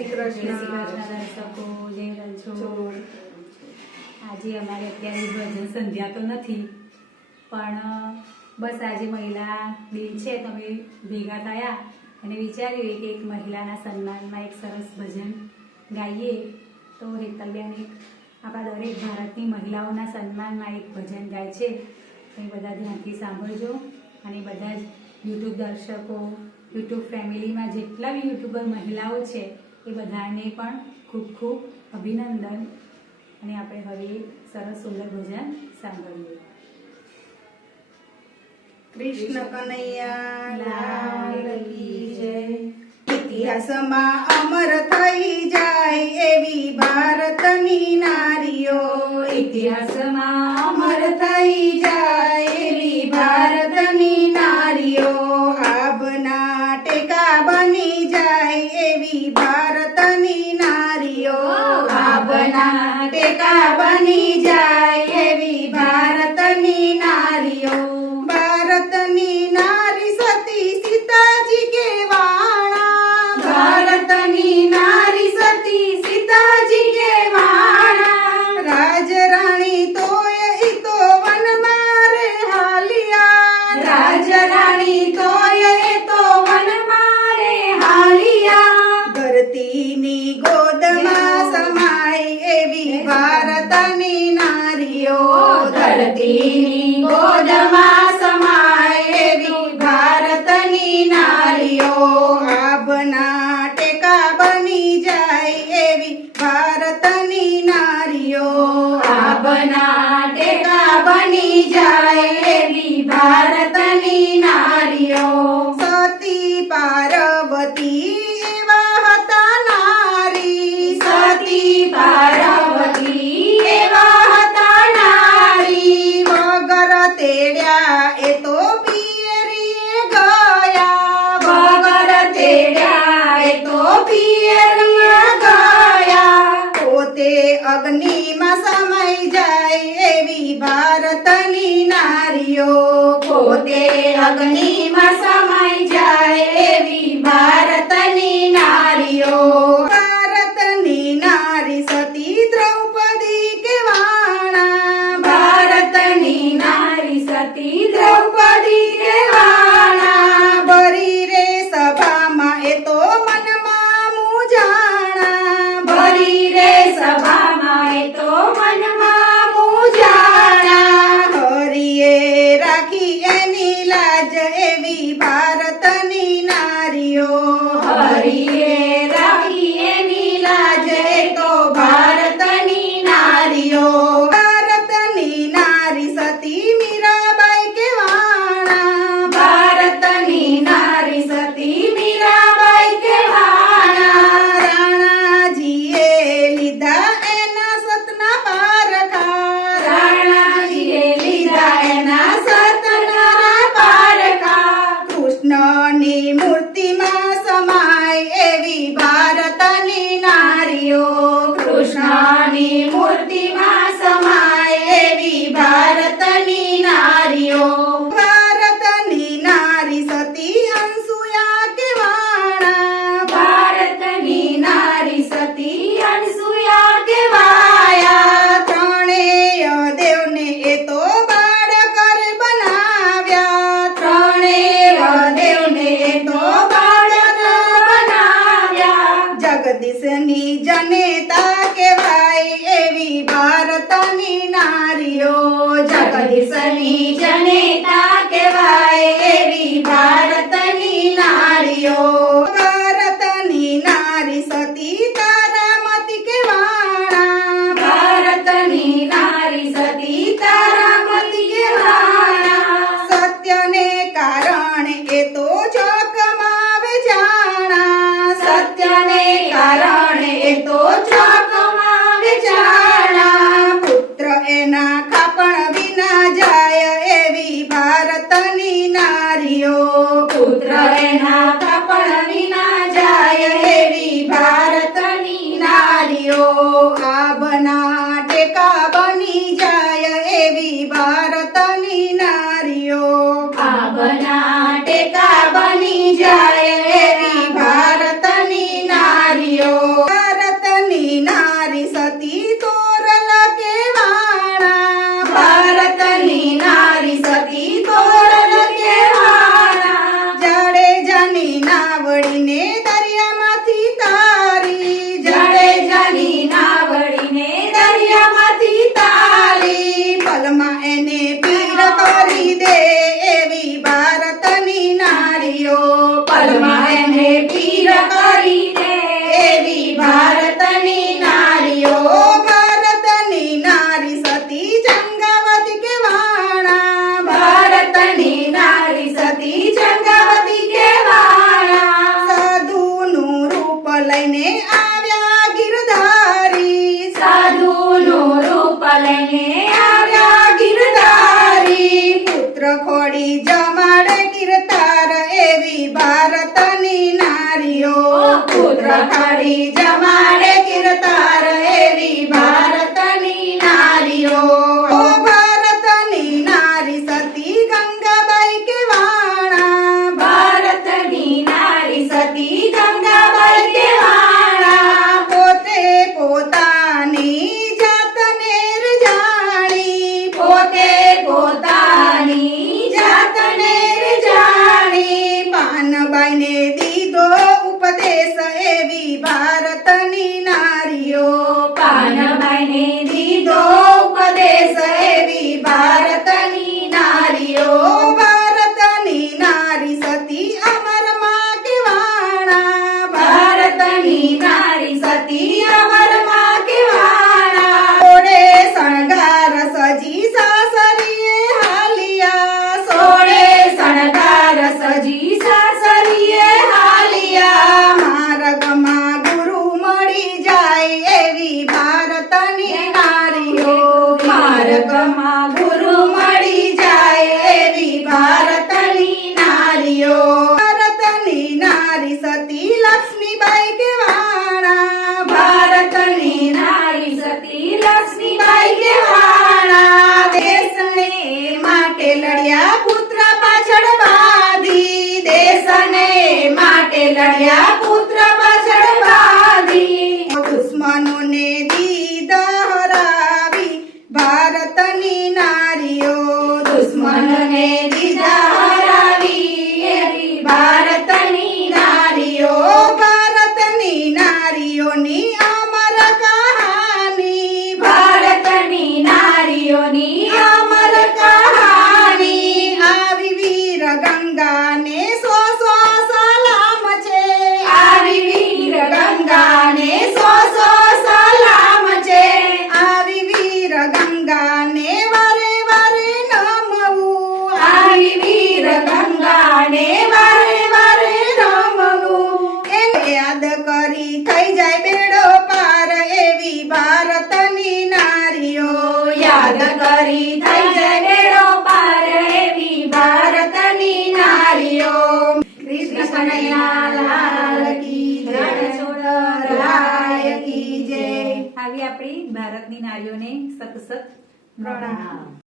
શ્રી કૃષ્ણ. આજે અમારે અત્યારે ભજન સંધ્યા તો નથી, પણ, બસ આજે મહિલા દિન છે, તમે ભેગા થયા અને વિચાર્યું કે એક મહિલાના સન્માનમાં એક સરસ ભજન ગાઈએ. તો હેતલબેન એક, આપણા દરેક ભારતની મહિલાઓના સન્માનમાં એક ભજન ગાય છે. એ બધા ધ્યાનથી સાંભળજો. અને બધા જ યુટ્યુબ દર્શકો, યુટ્યુબ ફેમિલીમાં જેટલા બી યુટ્યુબર મહિલાઓ છે એ બધાને પણ ખૂબ ખૂબ અભિનંદન. અને આપણે હવે સરસ સુંદર ભજન સાંભળીએ. કૃષ્ણ કનૈયા લાલ કી જય. ઇતિહાસમાં અમર થઈ જાય એવી ભારતની નારીઓ. ઇતિહાસમાં અમર થઈ જાય ટેકા બની જાય એવી ભારતની નારીઓ. ભારતની નારી સતી સીતાજી કે વાણા. ભારતની નારી સતી Gaudama. પોતે અગ્નિમાં સમાઈ જાય એવી ભારતની નારીઓ. પોતે અગ્નિમાં સમાઈ મનમાં મુજાણા હરિએ રાખી એની લાજ એવી ભારતની નારીઓ. पदि सनी जने Hey! પુત્ર ખોડી ઉપદેશ એવી ભારતની નારીઓ. પાનબાઈને દીધો ઉપદેશ એવી ભારતની નારીઓ. ભારતની નારી સતી અમરમાં કેવાણા. ભારતની નારી માર્ગમાં ભારતની નારી સતી લક્ષ્મીબાઈ કેવાણા. દેશને માટે લડ્યા પુત્ર પાછળ બાધી દેશને માટે લડ્યા ભારતની નારીઓ. કૃષ્ણ કનૈયા લાલ કી આવી આપણી ભારતની નારીઓને સતસત સત પ્રણામ.